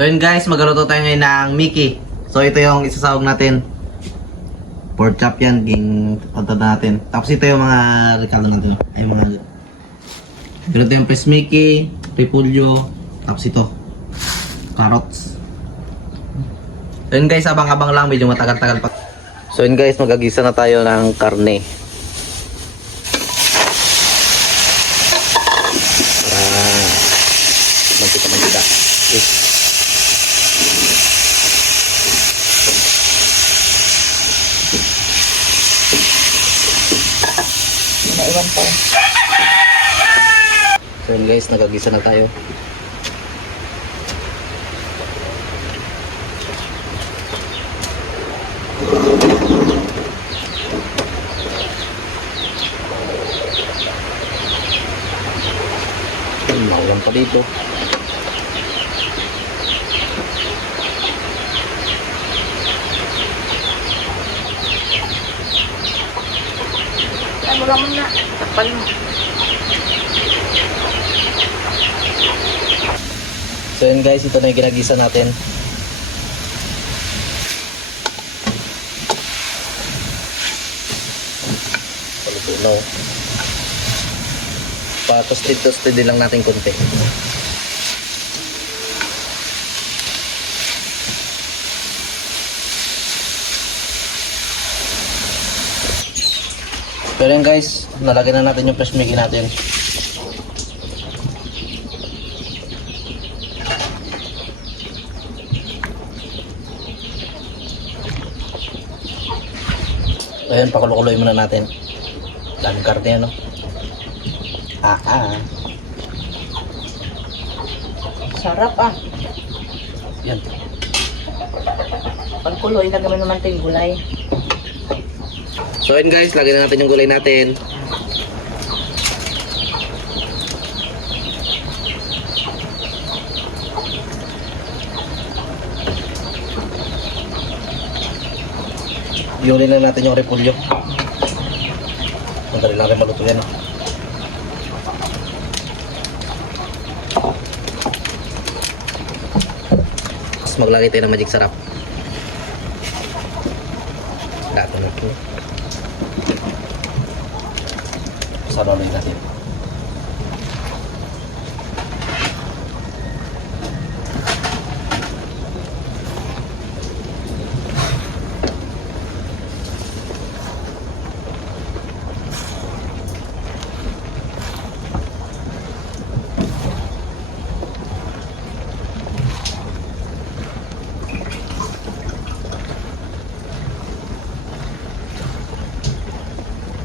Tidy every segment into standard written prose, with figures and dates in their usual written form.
So yun guys, magluluto tayo ngayon ng Mickey. So ito yung isasawag natin. Pork chop yan, ging pantad natin. Tapos ito yung mga rekalo natin. Ay mga ganito yung press Mickey, repolyo, tapos ito carrots. So yun guys, abang-abang lang, medyo matagal-tagal pa. So yun guys, magagisa na tayo ng karne. Mantika. Okay. Naiwan pa. So yun guys, nagagisa na tayo. Maulan pa dito. Ano lang muna. Takpan mo. So yun guys, ito na yung ginagisa natin. Palutunaw. Pa-toasted din lang natin konti. Pero yun guys, nalagyan na natin yung fresh Mickey natin. Ayan, pakulo-kuloy muna natin. Daming karne, no? Sarap ah. Yan. Pagkuloy, lagyan mo naman ito yung gulay. So yun guys, lagyan na natin yung gulay natin. Yulin na natin yung repolyo. Madali lang rin maluto yan. Tapos maglagay tayo ng magic sarap. Dato na ito. Sarolin natin.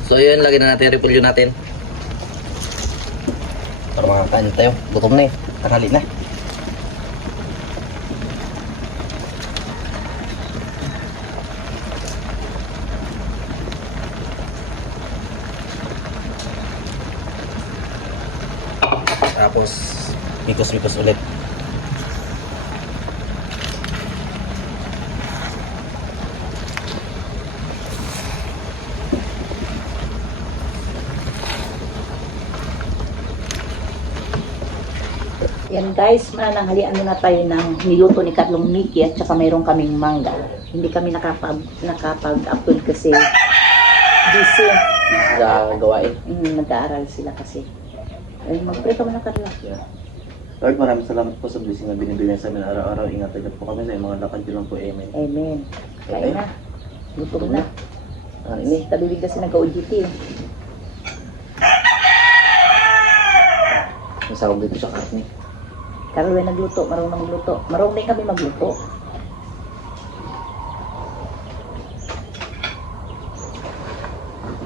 So yun, lagyan na natin yung repolyo natin. Para makakain tayo. Gutom na eh. Tanghali na. Tapos, mikos-mikos ulit. Yan guys, manananghalian muna tayo ng niluto ni Carlong Mickey at saka mayroon kaming mangga. Hindi kami nakapag-upload kasi busy. Gawain. Nag-aaral sila kasi. Ay, mag-pray ka muna, Carlo. Yeah. Lord, maraming salamat po sa blessing na binibigyan sa amin araw-araw. Ingatan niyo po kami sa mga lakad niyo lang po. Amen. Amen. Kain na. Gutom na. Ini. Talulig kasi nag-OGT. Masawag dito sa karne. Carlo ay nagluto, marunong magluto. Marunong din kami magluto.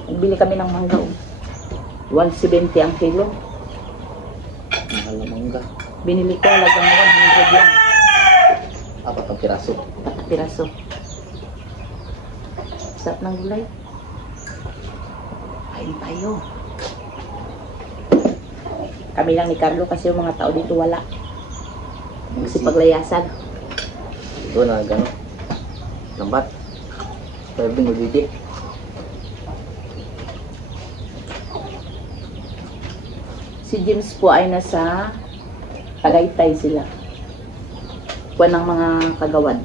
Nagbili kami ng mangga. 170 ang kilo. Mahal na mangga. Binili ko halagang 100 lang. Apat ang piraso. Piraso. Sarap ng gulay. Kain tayo. Kami lang ni Carlo kasi yung mga tao dito wala. Kasi paglayasan. Ito na gano'n. Lambat. Pwede mag-video. Si James po ay nasa Tagaytay sila. kuwan ng mga kagawan.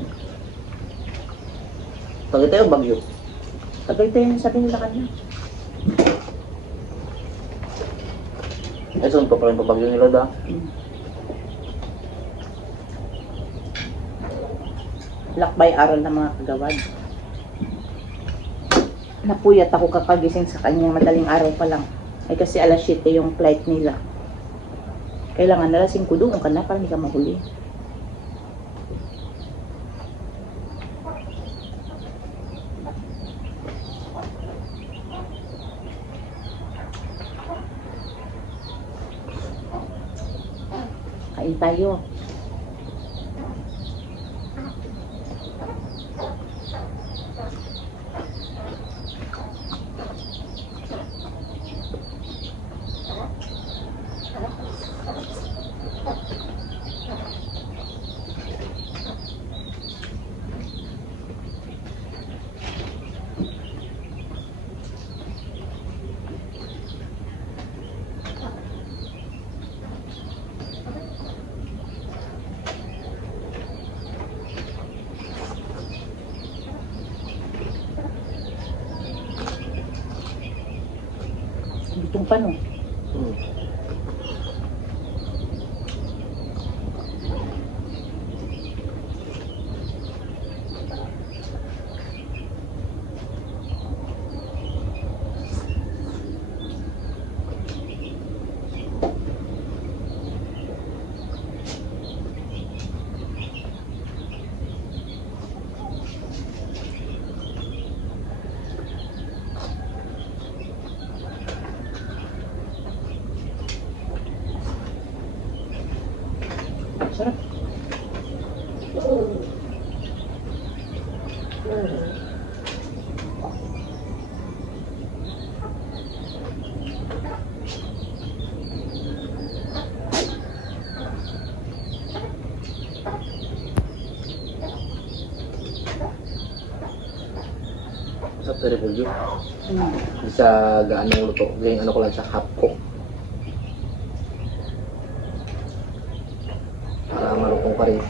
Tagaytay o Bagyo? Tagaytay yung sabi nila kanya. Ay, saan pa pala yung Bagyo nila da? Lakbay aral ng mga kagawan. Napuyat ako kakagising sa kanya, madaling araw pa lang. Ay kasi alas 7 yung flight nila. Kailangan nalasing ko doon ka na para hindi ka mahuli. Kain tayo. Gutom pa no. Sarap. Sa Terepulyo. Hindi sa gaanong luto. Yung ano ko lang sa half cook. Para malutong pa rin.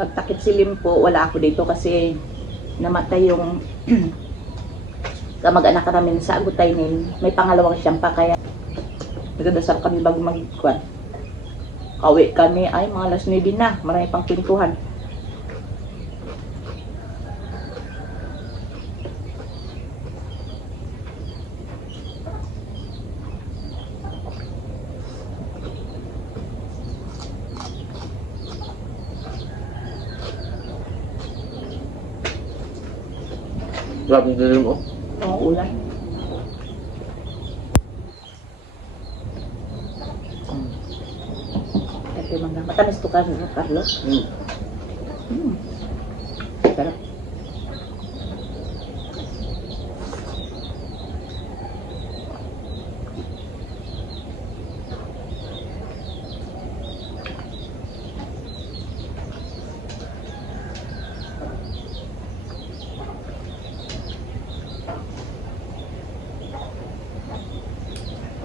Pagtakip silim po, wala ako dito kasi namatay yung kamag-anak namin sa Agutaynin. May pangalawang siyang pa kaya nagdadasal kami bago magkuhan. Kawi kami ay mga alas 9 na, marami pang pintuhan. Grabe yung dilim mo. Ang ulan. Ito yung mga matamis to ka, Carlos. Sarap.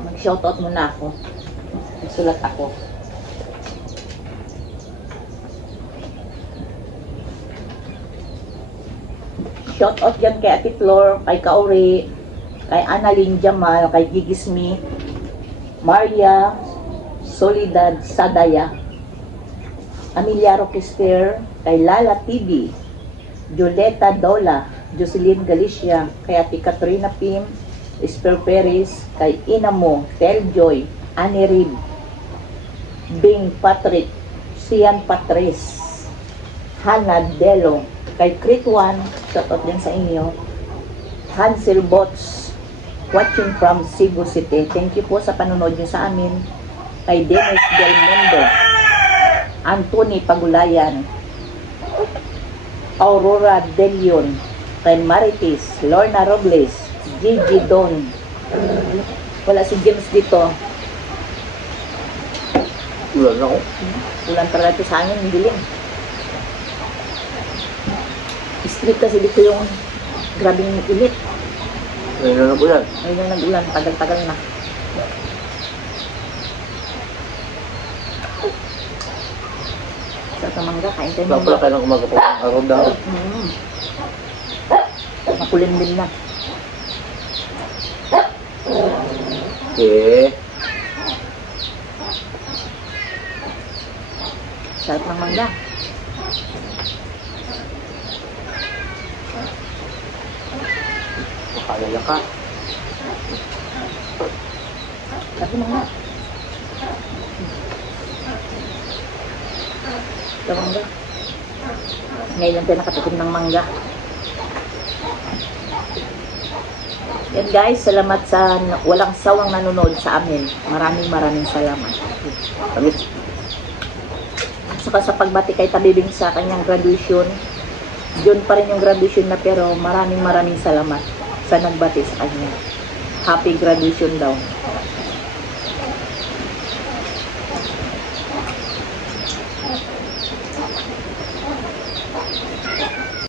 Mag-shoutout muna ako. Nagsulat ako. Shoutout dyan kay Ate Flor, kay Kaori, kay Annalyn Jamal, kay Gigi Smith, Maria Solidad Sadaya, Amelia Roquister, kay Lala TV, Joleta Dola, Jocelyn Galicia, kay Ate Katrina Pim, Esper Perez, kay Inamo, Teljoy, Annie Rib, Bing Patrick, Sian Patres, Hannah Delo, kay Crit1, shoutout din sa inyo, Hansel Bots, watching from Cebu City. Thank you po sa panonood nyo sa amin. Kay Dennis Del Mundo, Anthony Pagulayan, Aurora De Leon, kay Marites, Lorna Robles, Gigi Don. Wala si James dito. Ulan ako. Ulan talaga ito sa amin, hindi dilim. Street kasi dito yung grabing init. Ngayon na ulan. Ngayon yung nag-ulan, tagal-tagal na. Sa mangga, kain tayo Saan pala kayo ng umaga po? Araw daw. Makulimlim na. Eh. Sarap ng mangga. Makalala ka. Sarap ng mangga. Sa mangga. Ngayon lang tayo nakatikim ng mangga. Yan guys, salamat sa walang sawang nanonood sa amin. Maraming salamat. Tamis. Saka sa pagbati kay Tabibing sa kanyang graduation, yun pa rin yung graduation na pero maraming salamat sa nagbati sa kanya. Happy graduation daw.